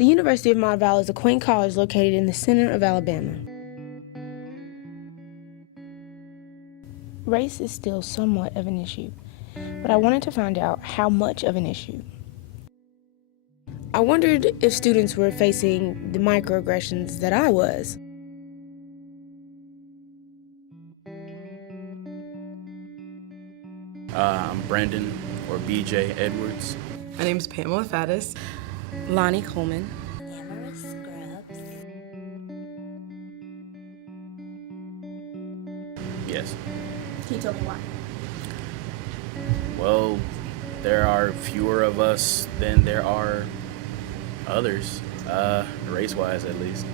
The University of Montevallo is a quaint college located in the center of Alabama. Race is still somewhat of an issue, but I wanted to find out how much of an issue. I wondered if students were facing the microaggressions that I was. I'm Brandon, or BJ Edwards. My name's Pamela Faddis. Lonnie Coleman. Amara Scrubs. Yes. Can you tell me why? Well, there are fewer of us than there are others, race-wise at least.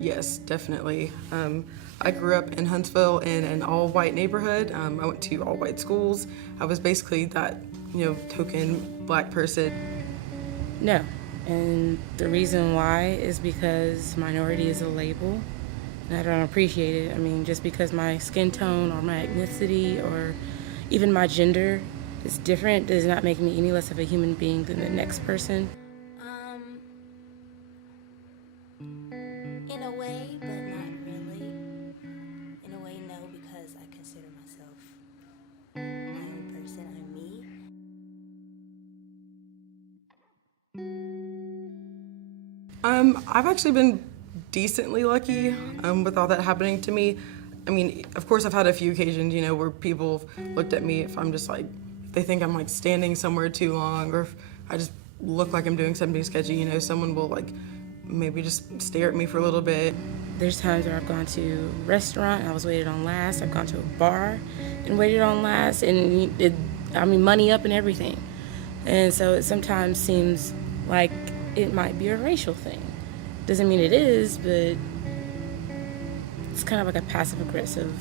Yes, definitely. I grew up in Huntsville in an all-white neighborhood. I went to all-white schools. I was basically that, token black person. No. And the reason why is because minority is a label, and I don't appreciate it. I mean, just because my skin tone or my ethnicity or even my gender is different does not make me any less of a human being than the next person. In a way, but not really. In a way, no, because I consider myself my own person. I'm me. I've actually been decently lucky with all that happening to me. I mean, of course, I've had a few occasions, where people looked at me if I'm just like, they think I'm like standing somewhere too long, or if I just look like I'm doing something sketchy, someone will like maybe just stare at me for a little bit. There's times where I've gone to a restaurant and I was waited on last. I've gone to a bar and waited on last, and money up and everything. And so it sometimes seems like it might be a racial thing. Doesn't mean it is, but it's kind of like a passive-aggressive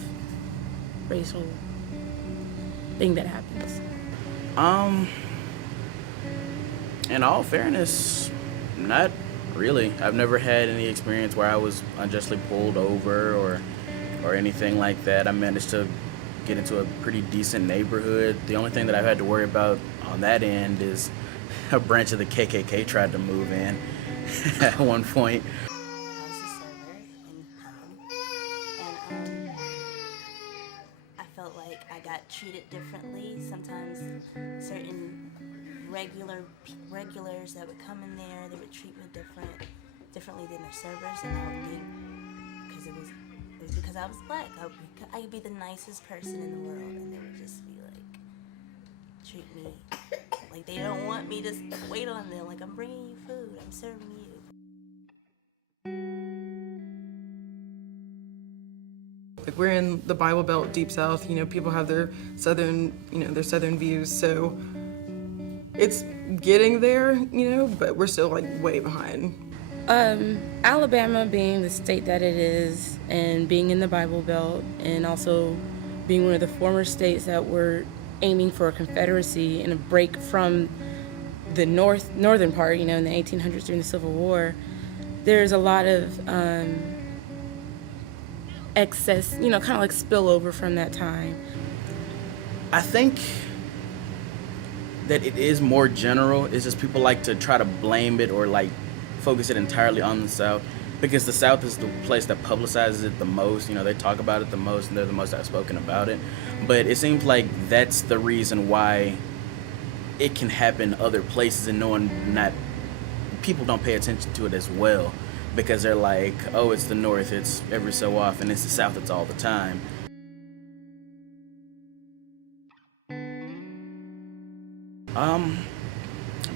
racial thing that happens. In all fairness, not really. I've never had any experience where I was unjustly pulled over or anything like that. I managed to get into a pretty decent neighborhood. The only thing that I've had to worry about on that end is a branch of the KKK tried to move in at one point. I was a server in Pelham, and I felt like I got treated differently. Sometimes certain regulars that would come in there, they would treat me differently than their servers, and I would think because it was because I was black, I could be the nicest person in the world, and they would just be like, treat me like they don't want me to wait on them. Like, I'm bringing you food, I'm serving you. Like, we're in the Bible Belt, Deep South. People have their southern views. So it's getting there, but we're still like way behind. Alabama being the state that it is, and being in the Bible Belt, and also being one of the former states that were aiming for a confederacy and a break from the northern part, in the 1800s during the Civil War, there's a lot of excess, kind of like spillover from that time. I think that it is more general. It's just people like to try to blame it or like focus it entirely on the South, because the South is the place that publicizes it the most. They talk about it the most, and they're the most outspoken about it. But it seems like that's the reason why it can happen other places, and people don't pay attention to it as well, because they're like, oh, it's the North, it's every so often, it's the South, it's all the time.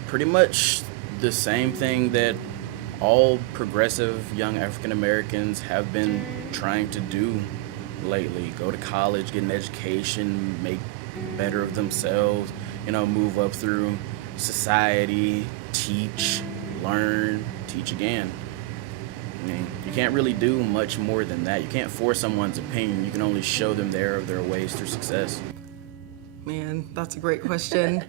Pretty much the same thing that all progressive young African Americans have been trying to do lately. Go to college, get an education, make better of themselves, move up through society, teach, learn, teach again. I mean, you can't really do much more than that. You can't force someone's opinion. You can only show them there are ways through success. Man, that's a great question.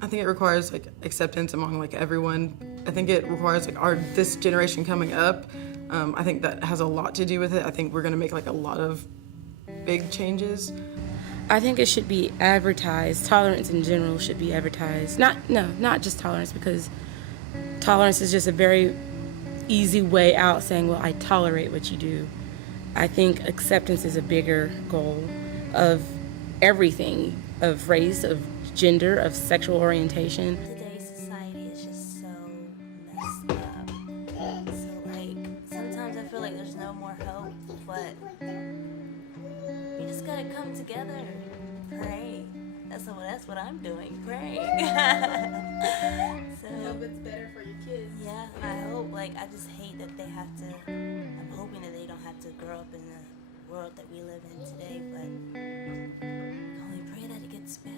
I think it requires like acceptance among like everyone. I think it requires like this generation coming up. I think that has a lot to do with it. I think we're gonna make like a lot of big changes. I think it should be advertised. Tolerance in general should be advertised. Not just tolerance, because tolerance is just a very easy way out saying, well, I tolerate what you do. I think acceptance is a bigger goal of everything, of race, of gender, of sexual orientation. Today's society is just so messed up. So like sometimes I feel like there's no more hope, but we just gotta come together, pray. That's what I'm doing, praying. So I hope it's better for your kids. Yeah, I hope. Like I just hate that they have to. I'm hoping that they don't have to grow up in the world that we live in today, but I only pray that it gets better.